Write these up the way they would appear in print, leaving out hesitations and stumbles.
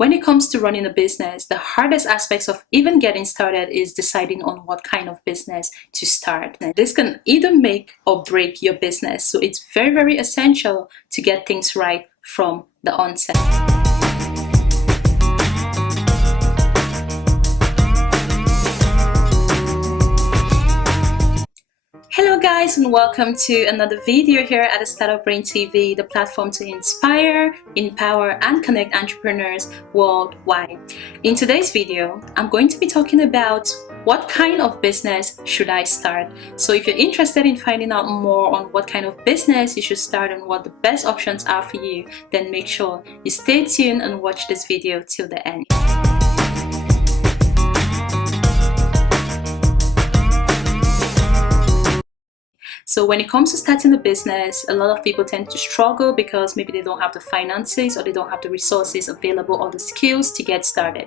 When it comes to running a business, the hardest aspects of even getting started is deciding on what kind of business to start. This can either make or break your business, so it's very, very essential to get things right from the onset. Hello guys, and welcome to another video here at Startup Brain TV, the platform to inspire, empower and connect entrepreneurs worldwide. In today's video, I'm going to be talking about what kind of business should I start. So if you're interested in finding out more on what kind of business you should start and what the best options are for you, then make sure you stay tuned and watch this video till the end. So when it comes to starting a business, a lot of people tend to struggle because maybe they don't have the finances or they don't have the resources available or the skills to get started.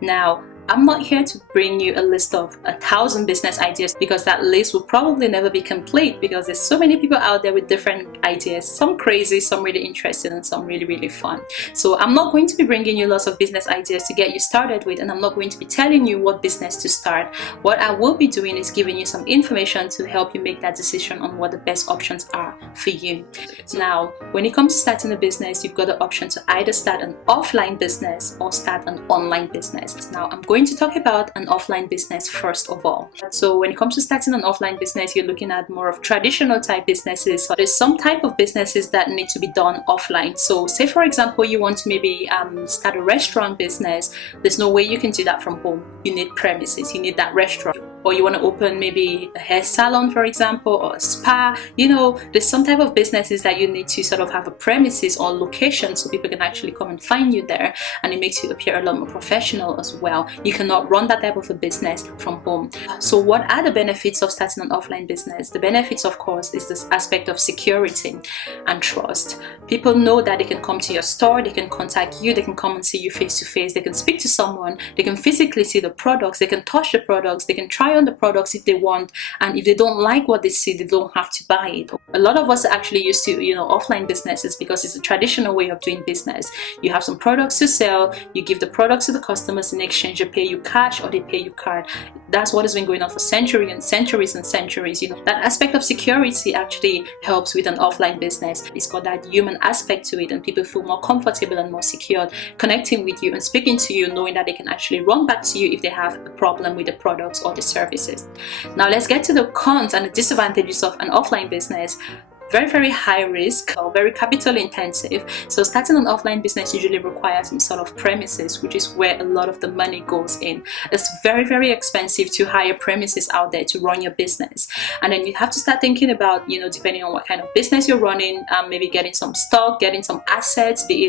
Now, I'm not here to bring you a list of 1,000 business ideas, because that list will probably never be complete, because there's so many people out there with different ideas, some crazy, some really interesting, and some really, really fun. So I'm not going to be bringing you lots of business ideas to get you started with, and I'm not going to be telling you what business to start. What I will be doing is giving you some information to help you make that decision on what the best options are for you. Now, when it comes to starting a business, you've got the option to either start an offline business or start an online business. Now, I'm going to talk about an offline business first of all. So when it comes to starting an offline business, you're looking at more of traditional type businesses. So there's some type of businesses that need to be done offline. So say for example, you want to maybe start a restaurant business. There's no way you can do that from home. You need premises, you need that restaurant. Or you want to open maybe a hair salon, for example, or a spa. You know, there's some type of businesses that you need to sort of have a premises or location so people can actually come and find you there, and it makes you appear a lot more professional as well. You cannot run that type of a business from home. So what are the benefits of starting an offline business? The benefits, of course, is this aspect of security and trust. People know that they can come to your store, they can contact you, they can come and see you face to face, they can speak to someone, they can physically see the products, they can touch the products, they can try on the products if they want, and if they don't like what they see, they don't have to buy it. A lot of us are actually used to, offline businesses because it's a traditional way of doing business. You have some products to sell, you give the products to the customers, in exchange they pay you cash or they pay you card. That's what has been going on for centuries and centuries and centuries. That aspect of security actually helps with an offline business. It's got that human aspect to it, and people feel more comfortable and more secure connecting with you and speaking to you, knowing that they can actually run back to you if they have a problem with the products or the services. Now let's get to the cons and the disadvantages of an offline business. Very, very high risk, or very capital intensive. So starting an offline business usually requires some sort of premises, which is where a lot of the money goes in. It's very, very expensive to hire premises out there to run your business. And then you have to start thinking about, depending on what kind of business you're running, maybe getting some stock, getting some assets, be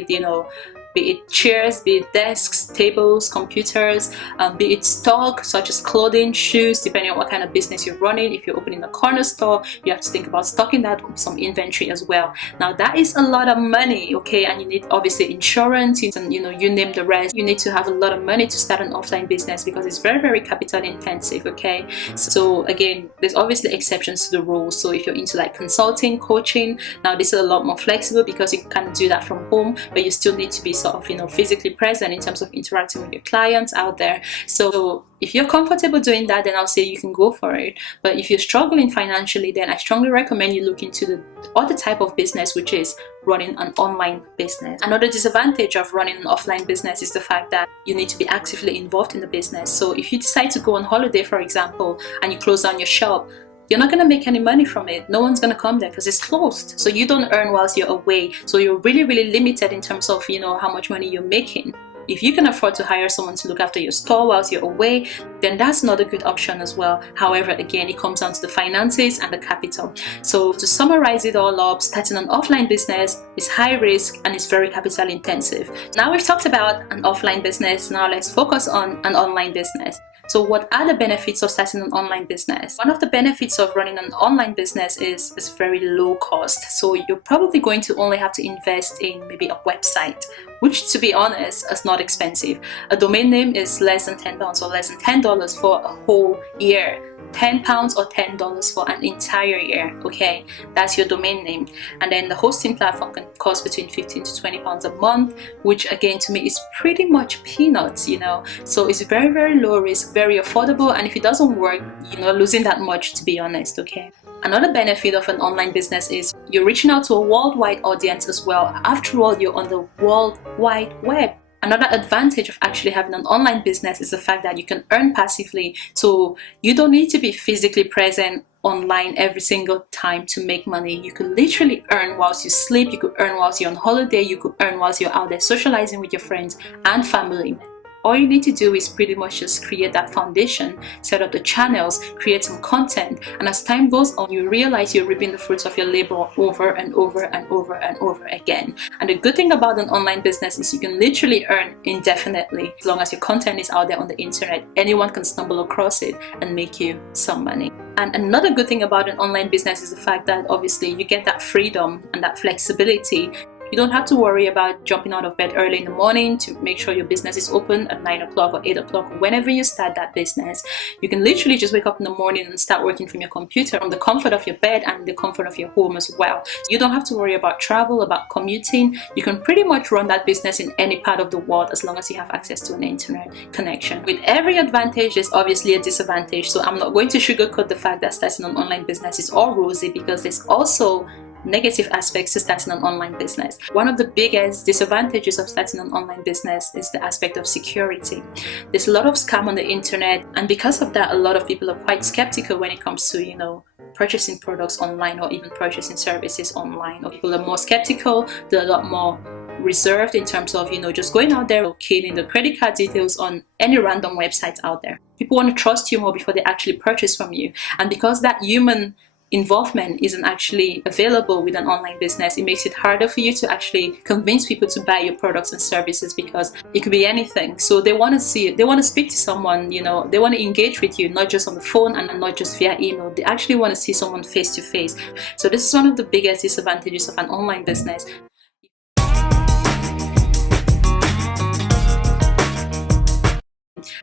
it chairs, be it desks, tables, computers, be it stock such as clothing, shoes, depending on what kind of business you're running. If you're opening a corner store, you have to think about stocking that with some inventory as well. Now that is a lot of money, okay? And you need obviously insurance, and you name the rest. You need to have a lot of money to start an offline business because it's very, very capital intensive, okay? So again, there's obviously exceptions to the rules. So if you're into like consulting, coaching, now this is a lot more flexible because you can kind of do that from home, but you still need to be sort of physically present in terms of interacting with your clients out there. So if you're comfortable doing that, then I'll say you can go for it. But if you're struggling financially, then I strongly recommend you look into the other type of business, which is running an online business. Another disadvantage of running an offline business is the fact that you need to be actively involved in the business. So if you decide to go on holiday, for example, and you close down your shop, you're not going to make any money from it. No one's going to come there because it's closed. So you don't earn whilst you're away. So you're really, really limited in terms of, how much money you're making. If you can afford to hire someone to look after your store whilst you're away, then that's not a good option as well. However, again, it comes down to the finances and the capital. So to summarize it all up, starting an offline business is high risk and it's very capital intensive. Now we've talked about an offline business. Now let's focus on an online business. So what are the benefits of starting an online business? One of the benefits of running an online business is very low cost. So you're probably going to only have to invest in maybe a website which to be honest is not expensive. A domain name is less than £10 or less than $10 for a whole year. £10 or $10 for an entire year. Okay, that's your domain name. And then the hosting platform can cost between £15 to £20 a month, which again to me is pretty much peanuts, you know. So it's very, very low risk, very affordable, and if it doesn't work, you're not losing that much, to be honest. Okay, another benefit of an online business is you're reaching out to a worldwide audience as well. After all, you're on the World Wide Web. Another advantage of actually having an online business is the fact that you can earn passively. So you don't need to be physically present online every single time to make money. You could literally earn whilst you sleep, you could earn whilst you're on holiday, you could earn whilst you're out there socializing with your friends and family. All you need to do is pretty much just create that foundation, set up the channels, create some content, and as time goes on, you realize you're reaping the fruits of your labor over and over and over and over again. And the good thing about an online business is you can literally earn indefinitely. As long as your content is out there on the internet, anyone can stumble across it and make you some money. And another good thing about an online business is the fact that obviously you get that freedom and that flexibility. You don't have to worry about jumping out of bed early in the morning to make sure your business is open at 9 o'clock or 8 o'clock or whenever you start that business. You can literally just wake up in the morning and start working from your computer, from the comfort of your bed and the comfort of your home as well. You don't have to worry about travel, about commuting. You can pretty much run that business in any part of the world as long as you have access to an internet connection. With every advantage, there's obviously a disadvantage. So I'm not going to sugarcoat the fact that starting an online business is all rosy, because there's also negative aspects to starting an online business. One of the biggest disadvantages of starting an online business is the aspect of security. There's a lot of scam on the internet, and because of that, a lot of people are quite skeptical when it comes to, you know, purchasing products online or even purchasing services online. Or people are more skeptical, they're a lot more reserved in terms of, you know, just going out there or keying the credit card details on any random website out there. People want to trust you more before they actually purchase from you, and because that human involvement isn't actually available with an online business, it makes it harder for you to actually convince people to buy your products and services, because it could be anything. So they want to see it, they want to speak to someone, you know, they want to engage with you, not just on the phone and not just via email. They actually want to see someone face to face. So this is one of the biggest disadvantages of an online business.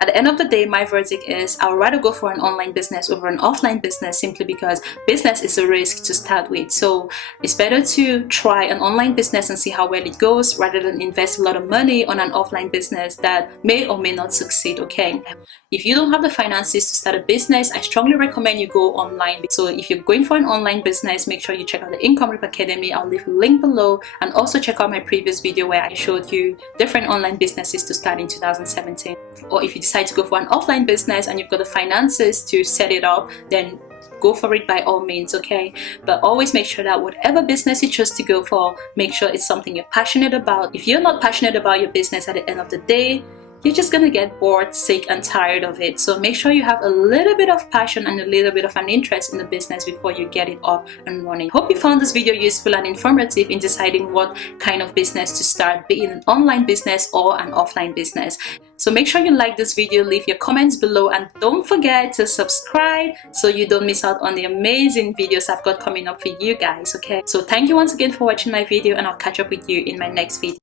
At the end of the day, my verdict is I would rather go for an online business over an offline business, simply because business is a risk to start with. So it's better to try an online business and see how well it goes, rather than invest a lot of money on an offline business that may or may not succeed. Okay, if you don't have the finances to start a business, I strongly recommend you go online. So if you're going for an online business, make sure you check out the Income Reap Academy. I'll leave a link below, and also check out my previous video where I showed you different online businesses to start in 2017. Or if you decide to go for an offline business and you've got the finances to set it up, then go for it by all means. Okay, but always make sure that whatever business you choose to go for, make sure it's something you're passionate about. If you're not passionate about your business, at the end of the day, you're just gonna get bored, sick and tired of it. So make sure you have a little bit of passion and a little bit of an interest in the business before you get it up and running. Hope you found this video useful and informative in deciding what kind of business to start, be it an online business or an offline business. So make sure you like this video, leave your comments below, and don't forget to subscribe so you don't miss out on the amazing videos I've got coming up for you guys. Okay, so thank you once again for watching my video, and I'll catch up with you in my next video.